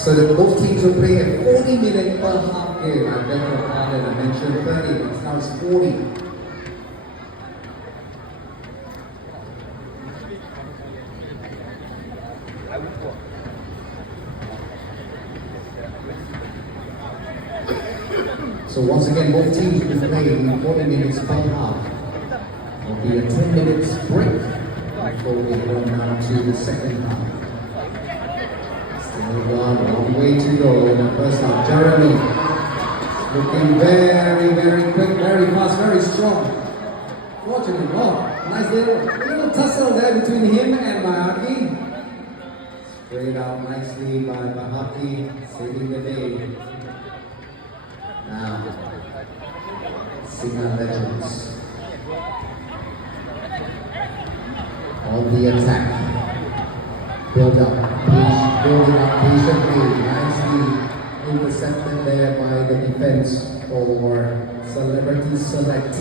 So that both teams will play a 40-minute per half game. I beg your pardon, I mentioned 30, but now it's 40. So once again, both teams will be playing 40 minutes per half. There'll be a 10 minutes break before we go now to the second half. Still got a long way to go in the first half. Jeremy looking very, very quick, very fast, very strong. Fortunately, nice little tussle there between him and Bahati. Straight out nicely by Bahati, saving the day. Now, Singa Legends on the attack. Building up patiently, nicely intercepted there by the defense for Celebrity Select.